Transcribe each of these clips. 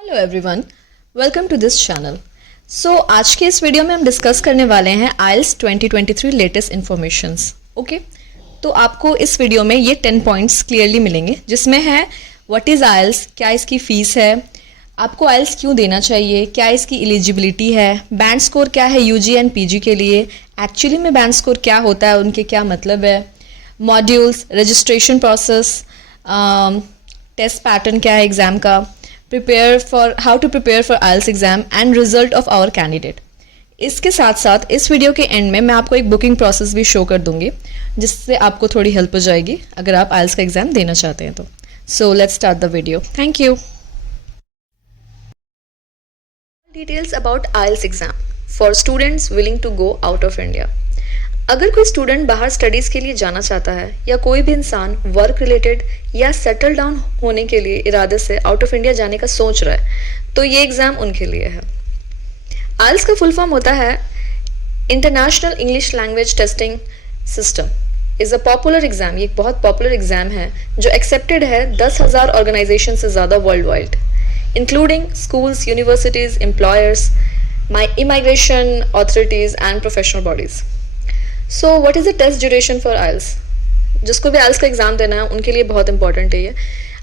Hello everyone, welcome to this channel. आज के इस वीडियो में हम डिस्कस करने वाले हैं आइल्स 2023 लेटेस्ट इन्फॉर्मेशंस। ओके, तो आपको इस वीडियो में ये 10 पॉइंट्स क्लियरली मिलेंगे, जिसमें है व्हाट इज़ आइल्स, क्या इसकी फ़ीस है, आपको आइल्स क्यों देना चाहिए, क्या इसकी एलिजिबिलिटी है, बैंड स्कोर क्या है यूजी एंड पीजी के लिए, एक्चुअली में बैंड स्कोर क्या होता है, उनके क्या मतलब है, modules, registration process, test pattern क्या है एग्ज़ाम का, how to prepare for IELTS exam and result of our candidate. इसके साथ साथ इस वीडियो के एंड में मैं आपको एक बुकिंग प्रोसेस भी शो कर दूंगी, जिससे आपको थोड़ी हेल्प हो जाएगी अगर आप आइल्स का एग्जाम देना चाहते हैं तो। So let's start the video. Thank you. Details about IELTS exam for students willing to go out of India. अगर कोई स्टूडेंट बाहर स्टडीज़ के लिए जाना चाहता है या कोई भी इंसान वर्क रिलेटेड या सेटल डाउन होने के लिए इरादे से आउट ऑफ इंडिया जाने का सोच रहा है, तो ये एग्ज़ाम उनके लिए है। आइल्स का फुल फॉर्म होता है international English language testing system. Is a popular exam. ये एक बहुत पॉपुलर एग्ज़ाम है जो एक्सेप्टेड है 10,000 ऑर्गेनाइजेशन से ज़्यादा world wide, including schools, universities, employers, immigration authorities and professional bodies. So what is the test duration for IELTS? जिसको भी आइल्स का एग्ज़ाम देना है उनके लिए बहुत इंपॉर्टेंट है ये।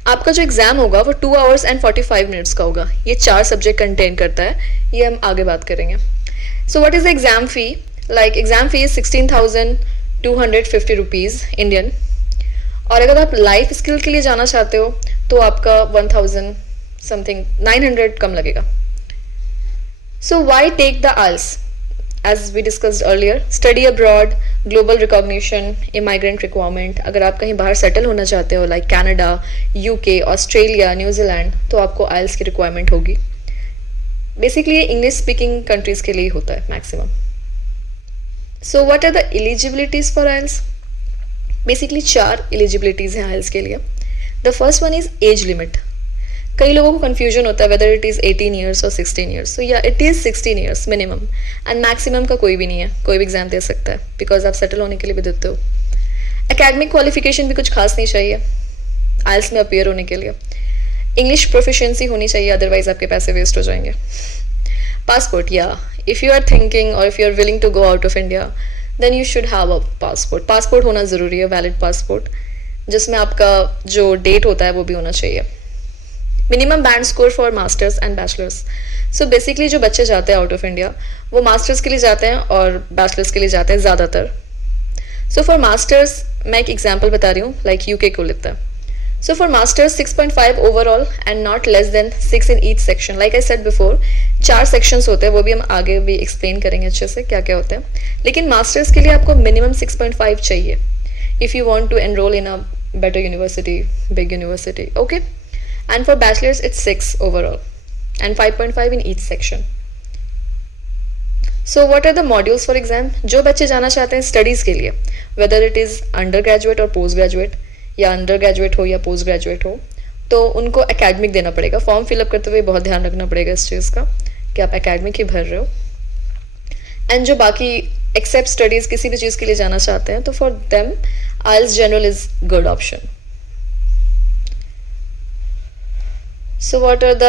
आपका जो एग्ज़ाम होगा वो 2 आवर्स एंड 45 मिनट्स का होगा। ये 4 सब्जेक्ट कंटेन करता है, ये हम आगे बात करेंगे। सो what is the exam fee? Like exam fee 16,250 rupees Indian. और अगर आप लाइफ स्किल के लिए जाना चाहते हो तो आपका 1,000 समथिंग 900 कम लगेगा। So why take the IELTS? As we discussed earlier, study abroad, global recognition, immigrant requirement। अगर आप कहीं बाहर सेटल होना चाहते हो like Canada, UK, Australia, New Zealand, तो आपको आइल्स की रिक्वायरमेंट होगी। बेसिकली ये इंग्लिश स्पीकिंग कंट्रीज के लिए होता है maximum. So what are the eligibilities for IELTS? Basically 4 eligibilities हैं आइल्स के लिए। The first one is age limit. कई लोगों को कन्फ्यूजन होता है वेदर इट इज़ 18 ईयर्स और 16 ईयर्स। सो या it is 16 years minimum, and maximum का कोई भी नहीं है, कोई भी एग्जाम दे सकता है बिकॉज आप सेटल होने के लिए भी देते हो। एकेडमिक क्वालिफिकेशन भी कुछ खास नहीं चाहिए आइल्स में अपीयर होने के लिए। इंग्लिश प्रोफिशिएंसी होनी चाहिए, अदरवाइज आपके पैसे वेस्ट हो जाएंगे। पासपोर्ट, या इफ़ यू आर थिंकिंग और if you are willing to go out of India then you should have a passport. Passport होना ज़रूरी है, वैलिड पासपोर्ट, जिसमें आपका जो डेट होता है वो भी होना चाहिए। Minimum band score for masters and bachelors. So basically जो बच्चे जाते हैं आउट ऑफ इंडिया वो मास्टर्स के लिए जाते हैं और बैचलर्स के लिए जाते हैं ज़्यादातर। सो फॉर मास्टर्स मैं एक एग्जांपल बता रही हूँ, लाइक यूके को लेता है। So for masters 6.5 overall and not less than 6 in each section. Like I said before, 4 sections होते हैं, वो भी हम आगे भी एक्सप्लेन करेंगे अच्छे से क्या क्या होते हैं। लेकिन मास्टर्स के लिए आपको मिनिमम 6.5 चाहिए if you want to enrol in a better university, big university. Okay, and for bachelor's it's 6 overall and 5.5 in each section. So what are the modules for exam? जो बच्चे जाना चाहते हैं स्टडीज़ के लिए, whether it is undergraduate और post graduate, या undergraduate हो या पोस्ट ग्रेजुएट हो, तो उनको एकेडमिक देना पड़ेगा। फॉर्म फिलअप करते हुए बहुत ध्यान रखना पड़ेगा इस चीज़ का कि आप एकेडमिक ही भर रहे हो। एंड जो बाकी एक्सेप्ट स्टडीज़ किसी भी चीज़ के लिए जाना चाहते हैं तो for them IELTS general is good option. So what are the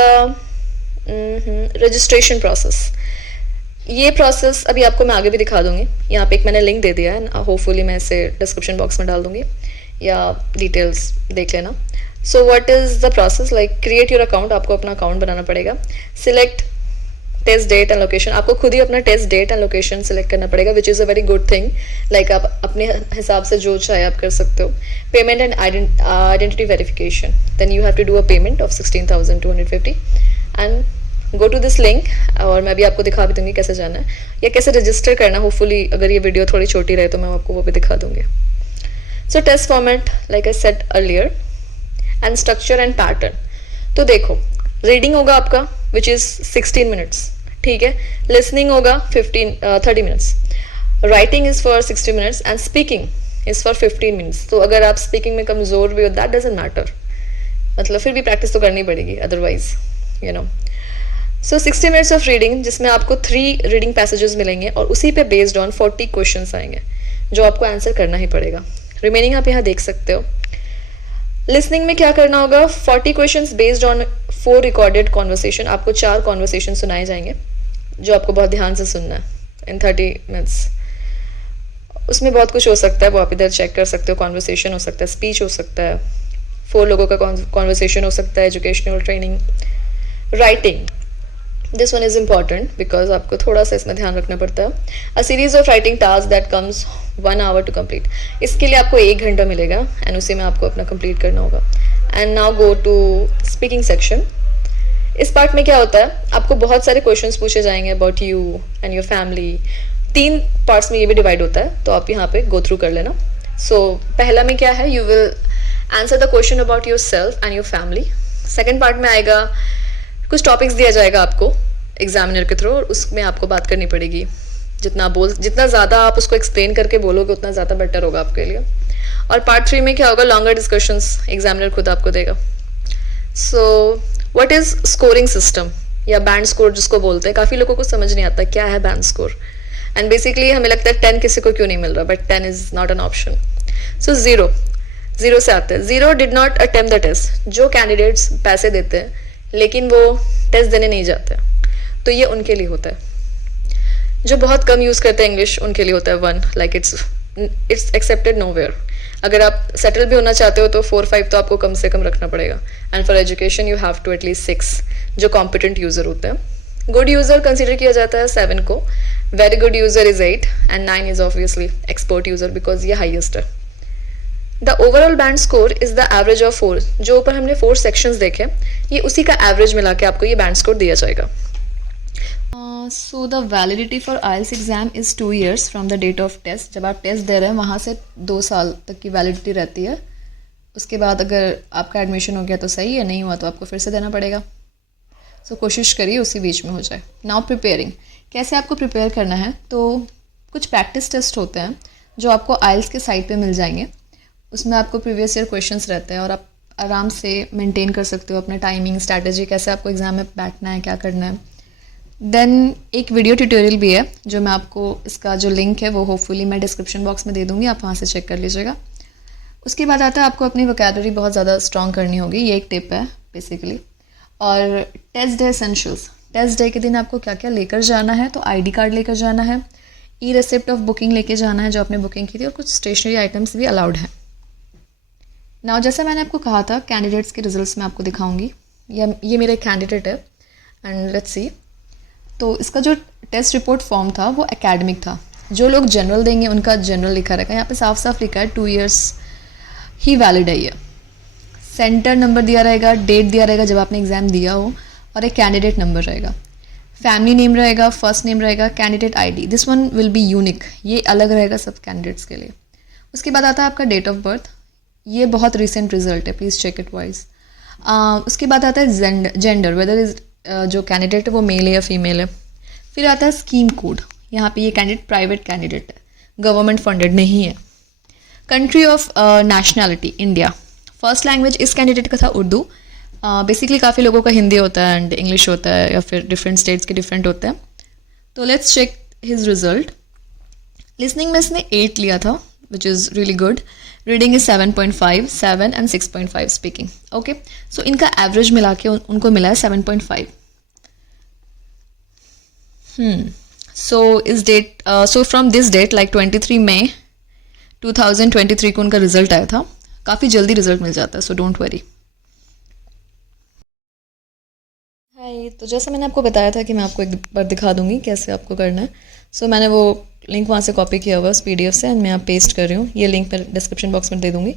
registration process? ये प्रोसेस अभी आपको मैं आगे भी दिखा दूंगी। यहाँ पे एक मैंने लिंक दे दिया है, होपफुली मैं इसे डिस्क्रिप्शन बॉक्स में डाल दूंगी या डिटेल्स देख लेना। So what is the process? Like create your account. आपको अपना अकाउंट बनाना पड़ेगा। Select test date and location. आपको खुद ही अपना test date and location select करना पड़ेगा, which is a very good thing. Like आप अपने हिसाब से जो चाहे आप कर सकते हो। Payment and identity verification, then you have to do a payment of 16,250 and go to this link. और मैं भी आपको दिखा भी दूंगी कैसे जाना है या कैसे रजिस्टर करना। होपफुली अगर ये वीडियो थोड़ी छोटी रहे तो मैं आपको वो भी दिखा दूंगी। So test format like I said earlier and structure and pattern. तो देखो, रीडिंग होगा आपका विच इज़ 16 मिनट्स, ठीक है। लिसनिंग होगा 30 minutes, writing is for 60 minutes and speaking is for 15 minutes. तो अगर आप स्पीकिंग में कमज़ोर भी हो दैट डजंट मैटर, मतलब फिर भी प्रैक्टिस तो करनी पड़ेगी otherwise you know. So 60 minutes of reading, जिसमें आपको 3 रीडिंग पैसेजेस मिलेंगे और उसी पे बेस्ड ऑन 40 क्वेश्चंस आएंगे जो आपको आंसर करना ही पड़ेगा। रिमेनिंग आप यहाँ देख सकते हो। लिसनिंग में क्या करना होगा, 40 questions based on 4 recorded conversation. आपको 4 कॉन्वर्सेशन सुनाए जाएंगे जो आपको बहुत ध्यान से सुनना है इन 30 मिनट्स। उसमें बहुत कुछ हो सकता है, वो आप इधर चेक कर सकते हो। कॉन्वर्सेशन हो सकता है, स्पीच हो सकता है, 4 लोगों का कॉन्वर्सेशन हो सकता है, educational training, writing. This one is important because आपको थोड़ा सा इसमें ध्यान रखना पड़ता है। A series of writing task that comes 1 hour to complete. इसके लिए आपको 1 घंटा मिलेगा एंड उसी में आपको अपना कंप्लीट करना होगा। And now go to speaking section. इस पार्ट में क्या होता है, आपको बहुत सारे क्वेश्चंस पूछे जाएंगे about you and your family. 3 parts में ये भी डिवाइड होता है, तो आप यहाँ पे गो थ्रू कर लेना। सो पहला में क्या है, you will answer the question about your self and your family. Second part में आएगा, कुछ टॉपिक्स दिया जाएगा आपको एग्जामिनर के थ्रू, और उसमें आपको बात करनी पड़ेगी। जितना ज़्यादा आप उसको एक्सप्लेन करके बोलोगे उतना ज़्यादा बेटर होगा आपके लिए। और पार्ट 3 में क्या होगा, लॉन्गर डिस्कशंस एग्जामिनर खुद आपको देगा। So what is scoring system या बैंड स्कोर जिसको बोलते हैं, काफ़ी लोगों को समझ नहीं आता क्या है बैंड स्कोर। एंड बेसिकली हमें लगता है 10 किसी को क्यों नहीं मिल रहा, but 10 is not an option. So zero से आते हैं। 0 did not attempt the test. जो कैंडिडेट्स पैसे देते हैं लेकिन वो टेस्ट देने नहीं जाते, तो ये उनके लिए होता है। जो बहुत कम यूज़ करते हैं इंग्लिश, उनके लिए होता है 1, लाइक इट्स एक्सेप्टेड नोवेयर। अगर आप सेटल भी होना चाहते हो तो 4-5 तो आपको कम से कम रखना पड़ेगा। And for education you have to at least 6 जो कॉम्पिटेंट यूज़र होते हैं। गुड यूज़र कंसिडर किया जाता है 7 को, very good user is 8 and 9 is obviously expert user because ये हाइएस्ट है। The overall band score is the average of 4। जो ऊपर हमने 4 सेक्शंस देखे, ये उसी का एवरेज मिला के आपको ये बैंड स्कोर दिया जाएगा। So the validity for IELTS exam is 2 years from the date of test. जब आप टेस्ट दे रहे हैं वहाँ से 2 साल तक की वैलिडिटी रहती है। उसके बाद अगर आपका एडमिशन हो गया तो सही है, नहीं हुआ तो आपको फिर से देना पड़ेगा। सो कोशिश करिए उसी बीच में हो जाए। नाउ प्रिपेयरिंग, कैसे आपको प्रिपेयर करना है, तो कुछ प्रैक्टिस टेस्ट होते हैं जो आपको आइल्स के साइट पे मिल जाएंगे। उसमें आपको प्रीवियस ईयर क्वेश्चंस रहते हैं और आप आराम से मेंटेन कर सकते हो अपना टाइमिंग, स्ट्रैटेजी, कैसे आपको एग्ज़ाम में बैठना है, क्या करना है। देन एक वीडियो ट्यूटोरियल भी है जो मैं आपको, इसका जो लिंक है वो होपफुली मैं डिस्क्रिप्शन बॉक्स में दे दूँगी, आप वहाँ से चेक कर लीजिएगा। उसके बाद आता है आपको अपनी वोकैबुलरी बहुत ज़्यादा स्ट्रॉन्ग करनी होगी, ये एक टिप है बेसिकली। और test day essentials, test day के दिन आपको क्या क्या लेकर जाना है, तो ID कार्ड लेकर जाना है, ई रेसिप्ट ऑफ बुकिंग लेके जाना है जो आपने बुकिंग की थी, और कुछ स्टेशनरी आइटम्स भी अलाउड हैं। नाउ जैसा मैंने आपको कहा था, कैंडिडेट्स के रिजल्ट्स मैं आपको दिखाऊंगी। ये मेरा कैंडिडेट है एंड लेट्स सी। तो इसका जो टेस्ट रिपोर्ट फॉर्म था वो एकेडमिक था। जो लोग जनरल देंगे उनका जनरल लिखा रहेगा, यहाँ पे साफ साफ लिखा है 2 years ही वैलिड है ये। सेंटर नंबर दिया रहेगा, डेट दिया रहेगा जब आपने एग्ज़ाम दिया हो, और एक कैंडिडेट नंबर रहेगा, फैमिली नेम रहेगा, फर्स्ट नेम रहेगा, candidate ID, this one will be unique, ये अलग रहेगा सब कैंडिडेट्स के लिए। उसके बाद आता है आपका डेट ऑफ बर्थ, ये बहुत रिसेंट रिजल्ट है, प्लीज़ चेक इट वाइज। उसके बाद आता है जेंडर, वेदर इज जो कैंडिडेट है वो मेल है या फीमेल है। फिर आता है स्कीम कोड, यहाँ पे ये कैंडिडेट प्राइवेट कैंडिडेट है, गवर्नमेंट फंडेड नहीं है। Country of nationality India. First language इस कैंडिडेट का था उर्दू। बेसिकली काफ़ी लोगों का हिंदी होता है एंड इंग्लिश होता है, या फिर डिफरेंट स्टेट्स के डिफरेंट होते हैं। तो let's check his result. Listening में इसने 8 लिया था which is really good. Reading is 7.5, 7 and 6.5 speaking. Okay, so इनका एवरेज मिला के उनको मिला है 7.5। So from this date like 23 मई 2023 को उनका रिजल्ट आया था। काफ़ी जल्दी रिजल्ट मिल जाता है, सो डोंट वरी। हाय, तो जैसा मैंने आपको बताया था कि मैं आपको एक बार दिखा दूंगी कैसे आपको करना है। सो मैंने वो लिंक वहाँ से कॉपी किया हुआ उस PDF से एंड मैं यहाँ पेस्ट कर रही हूँ। ये लिंक मैं डिस्क्रिप्शन बॉक्स में दे दूँगी,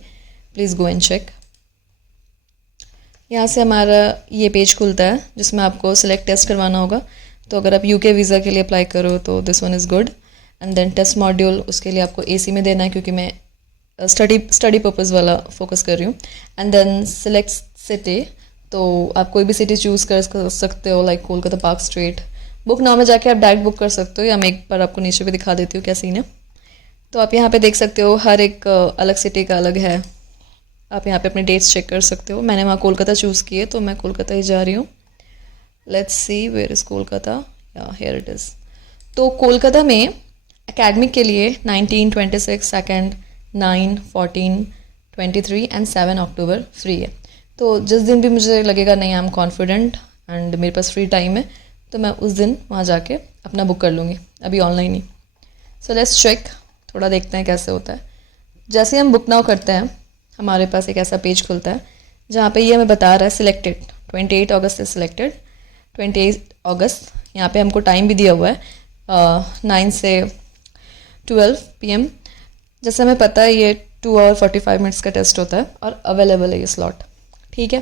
प्लीज़ गो एंड चेक। यहाँ से हमारा ये पेज खुलता है जिसमें आपको सिलेक्ट टेस्ट करवाना होगा। तो अगर आप UK वीज़ा के लिए अप्लाई करो तो this one is good. And then test module, उसके लिए आपको AC में देना है क्योंकि मैं स्टडी पर्पज़ वाला फोकस कर रही हूँ। एंड देन सिलेक्ट सिटी, तो आप कोई भी सिटी चूज़ कर सकते हो, like Kolkata park street. Book now में जाके आप डायरेक्ट बुक कर सकते हो, या मैं एक बार आपको नीचे भी दिखा देती हूँ क्या सीन है। तो आप यहाँ पे देख सकते हो हर एक अलग सिटी का अलग है। आप यहाँ पे अपने डेट्स चेक कर सकते हो। मैंने वहाँ कोलकाता चूज़ किए तो मैं कोलकाता ही जा रही हूँ। Let's see where is Kolkata, या हियर इट इज़। तो कोलकाता में एकेडमिक के लिए 19, 26, 2nd, 9, 14, 23 एंड 7 अक्टूबर फ्री है। तो जिस दिन भी मुझे लगेगा नहीं आई एम कॉन्फिडेंट एंड मेरे पास फ्री टाइम है तो मैं उस दिन वहाँ जाके अपना बुक कर लूँगी, अभी ऑनलाइन ही। सो लेट्स चेक, थोड़ा देखते हैं कैसे होता है। जैसे हम बुक नाउ करते हैं हमारे पास एक ऐसा पेज खुलता है जहाँ पे ये हमें बता रहा है सिलेक्टेड 28 अगस्त से सिलेक्टेड 28 अगस्त। यहाँ पे हमको टाइम भी दिया हुआ है 9 से 12 PM। जैसे हमें पता है ये 2 और 45 मिनट्स का टेस्ट होता है और अवेलेबल है ये स्लॉट, ठीक है।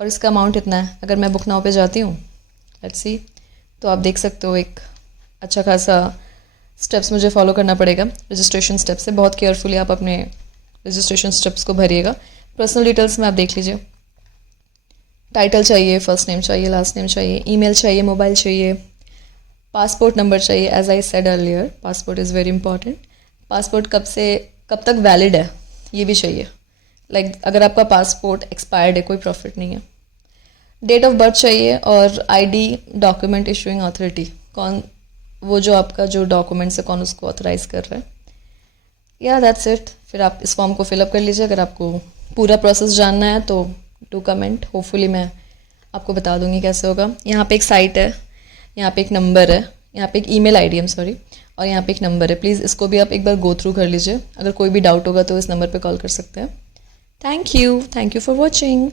और इसका अमाउंट इतना है। अगर मैं बुक नाउ पे जाती हूँ, लेट्स सी, तो आप देख सकते हो एक अच्छा खासा स्टेप्स मुझे फॉलो करना पड़ेगा। रजिस्ट्रेशन स्टेप्स है, बहुत केयरफुली आप अपने रजिस्ट्रेशन स्टेप्स को भरिएगा। पर्सनल डिटेल्स में आप देख लीजिए, टाइटल चाहिए, फर्स्ट नेम चाहिए, लास्ट नेम चाहिए, ईमेल चाहिए, मोबाइल चाहिए, पासपोर्ट नंबर चाहिए। As I said earlier, passport is very important. Passport कब तक वैलिड है ये भी चाहिए। अगर आपका पासपोर्ट एक्सपायर्ड है, कोई प्रॉफिट नहीं है। डेट ऑफ बर्थ चाहिए और आईडी डॉक्यूमेंट इशूइंग अथॉरिटी, कौन वो जो आपका जो डॉक्यूमेंट्स है कौन उसको ऑथराइज कर रहा है। या दैट्स इट। फिर आप इस फॉर्म को फिलअप कर लीजिए। अगर आपको पूरा प्रोसेस जानना है तो डू कमेंट, होपफुली मैं आपको बता दूंगी कैसे होगा। यहाँ पे एक साइट है, यहाँ पे एक नंबर है, यहाँ पे एक ईमेल आईडी है सॉरी, और यहाँ पे एक नंबर है। प्लीज़ इसको भी आप एक बार गो थ्रू कर लीजिए। अगर कोई भी डाउट होगा तो इस नंबर पे कॉल कर सकते हैं। Thank you for watching.